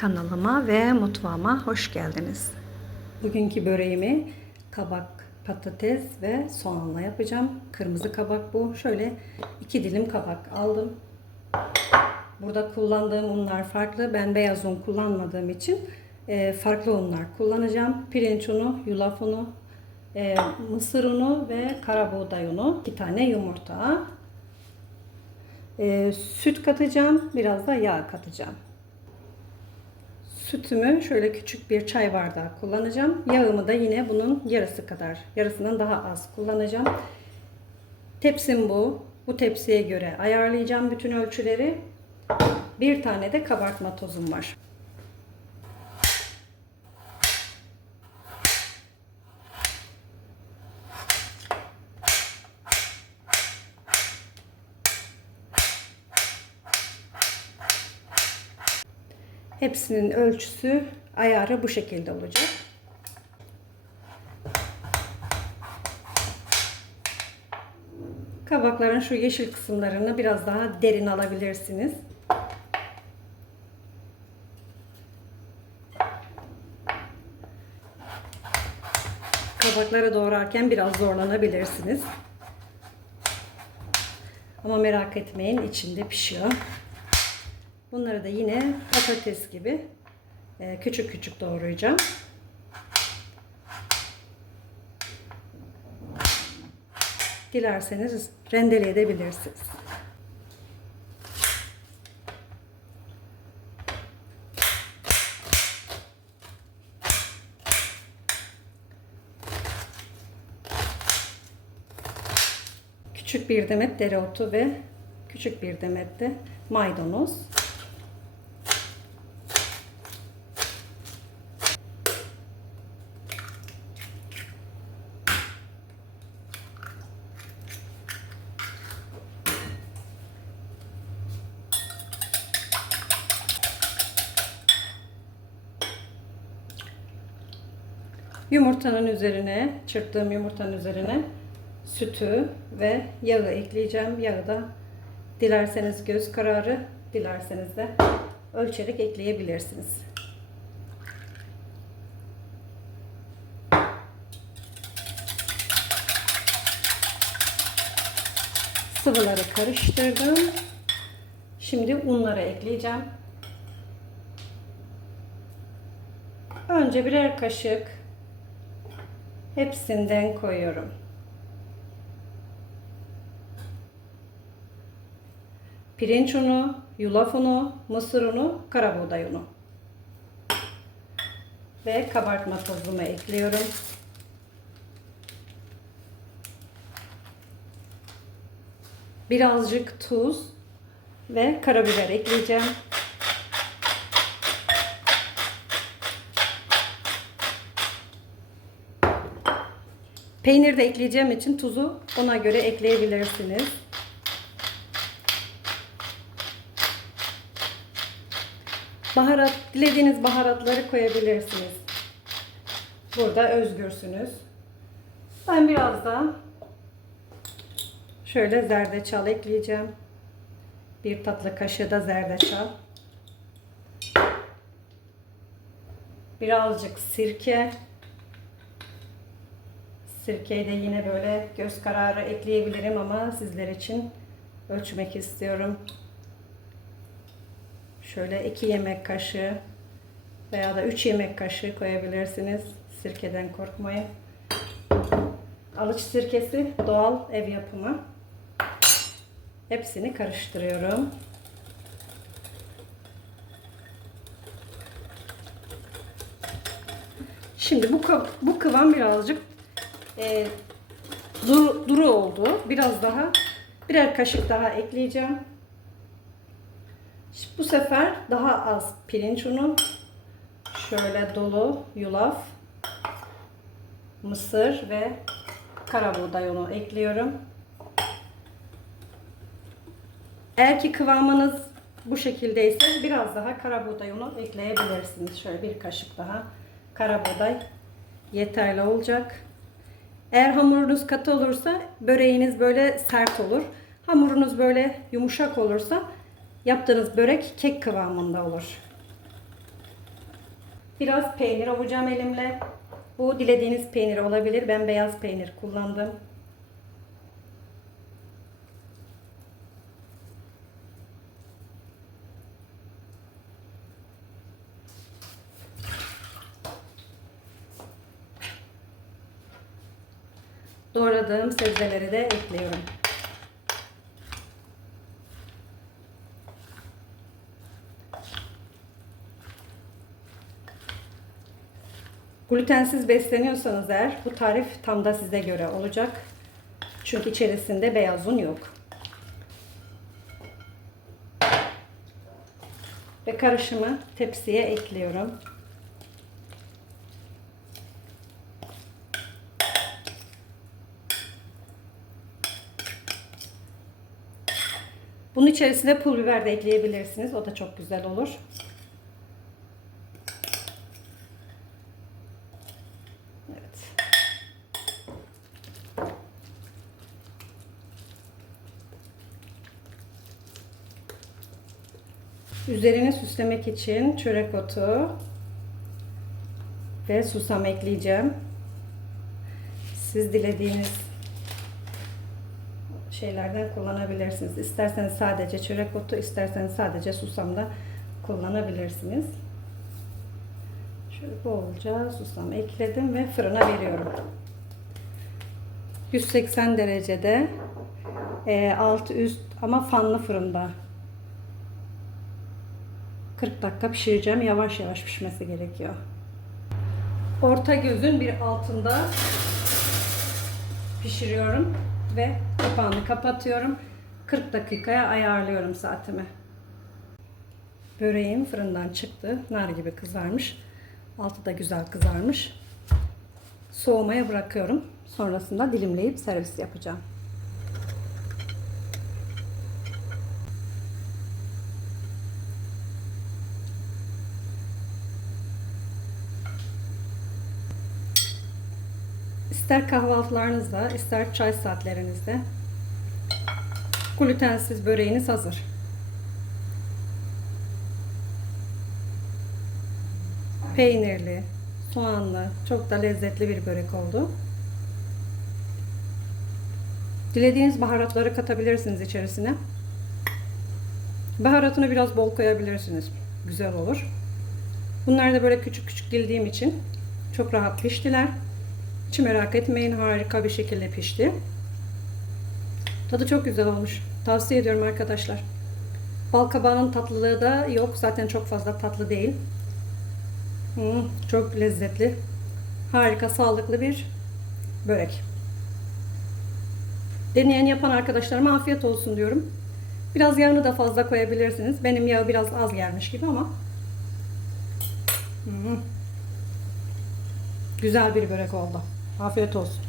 Kanalıma ve mutfağıma hoş geldiniz. Bugünkü böreğimi kabak, patates ve soğanla yapacağım. Kırmızı kabak bu. Şöyle 2 dilim kabak aldım. Burada kullandığım unlar farklı. Ben beyaz un kullanmadığım için farklı unlar kullanacağım. Pirinç unu, yulaf unu, mısır unu ve karabuğday unu. 2 tane yumurta. Süt katacağım. Biraz da yağ katacağım. Sütümü şöyle küçük bir çay bardağı kullanacağım. Yağımı da yine bunun yarısı kadar, yarısından daha az kullanacağım. Tepsim bu. Bu tepsiye göre ayarlayacağım bütün ölçüleri. Bir tane de kabartma tozum var. Hepsinin ölçüsü, ayarı bu şekilde olacak. Kabakların şu yeşil kısımlarını biraz daha derin alabilirsiniz. Kabakları doğrarken biraz zorlanabilirsiniz. Ama merak etmeyin, içinde pişiyor. Bunları da yine patates gibi küçük küçük doğrayacağım. Dilerseniz rendeleyebilirsiniz. Küçük bir demet dereotu ve küçük bir demet de maydanoz. Yumurtanın üzerine, çırptığım yumurtanın üzerine sütü ve yağı ekleyeceğim. Yağı da dilerseniz göz kararı, dilerseniz de ölçerek ekleyebilirsiniz. Sıvıları karıştırdım. Şimdi unları ekleyeceğim. Önce birer kaşık hepsinden koyuyorum. Pirinç unu, yulaf unu, mısır unu, karabuğday unu. Ve kabartma tozumu ekliyorum. Birazcık tuz ve karabiber ekleyeceğim. Peynir de ekleyeceğim için tuzu ona göre ekleyebilirsiniz. Baharat, dilediğiniz baharatları koyabilirsiniz. Burada özgürsünüz. Ben biraz da şöyle zerdeçal ekleyeceğim. Bir tatlı kaşığı da zerdeçal. Birazcık sirke. Sirkeyi de yine böyle göz kararı ekleyebilirim ama sizler için ölçmek istiyorum. Şöyle 2 yemek kaşığı veya da 3 yemek kaşığı koyabilirsiniz. Sirkeden korkmayın. Alıç sirkesi doğal ev yapımı. Hepsini karıştırıyorum. Şimdi bu kıvam birazcık duru oldu. Biraz daha birer kaşık daha ekleyeceğim. Bu sefer daha az pirinç unu, şöyle dolu yulaf, mısır ve karabuğday unu ekliyorum. Eğer ki kıvamınız bu şekildeyse biraz daha karabuğday unu ekleyebilirsiniz. Şöyle bir kaşık daha karabuğday yeterli olacak. Eğer hamurunuz katı olursa böreğiniz böyle sert olur. Hamurunuz böyle yumuşak olursa yaptığınız börek kek kıvamında olur. Biraz peynir ovacağım elimle. Bu dilediğiniz peynir olabilir. Ben beyaz peynir kullandım. Doğradığım sebzeleri de ekliyorum. Glutensiz besleniyorsanız eğer bu tarif tam da size göre olacak. Çünkü içerisinde beyaz un yok. Ve karışımı tepsiye ekliyorum. Bunun içerisine pul biber de ekleyebilirsiniz. O da çok güzel olur. Evet. Üzerini süslemek için çörek otu ve susam ekleyeceğim. Siz dilediğiniz şeylerden kullanabilirsiniz. İsterseniz sadece çörek otu, isterseniz sadece susam da kullanabilirsiniz. Şöyle bolca susam ekledim ve fırına veriyorum. 180 derecede altı üst ama fanlı fırında 40 dakika pişireceğim. Yavaş yavaş pişmesi gerekiyor. Orta gözün bir altında pişiriyorum ve kapağını kapatıyorum. 40 dakikaya ayarlıyorum saatimi. Böreğim fırından çıktı. Nar gibi kızarmış. Altı da güzel kızarmış. Soğumaya bırakıyorum. Sonrasında dilimleyip servis yapacağım. İster kahvaltılarınızda, ister çay saatlerinizde glutensiz böreğiniz hazır. Peynirli, soğanlı, çok da lezzetli bir börek oldu. Dilediğiniz baharatları katabilirsiniz içerisine. Baharatını biraz bol koyabilirsiniz. Güzel olur. Bunlar da böyle küçük küçük dildiğim için çok rahat piştiler. Hiç merak etmeyin, harika bir şekilde pişti. Tadı çok güzel olmuş. Tavsiye ediyorum arkadaşlar. Balkabağının tatlılığı da yok. Zaten çok fazla tatlı değil. Çok lezzetli. Harika, sağlıklı bir börek. Deneyen yapan arkadaşlarıma afiyet olsun diyorum. Biraz yağını da fazla koyabilirsiniz. Benim yağı biraz az gelmiş gibi ama güzel bir börek oldu. Afiyet olsun.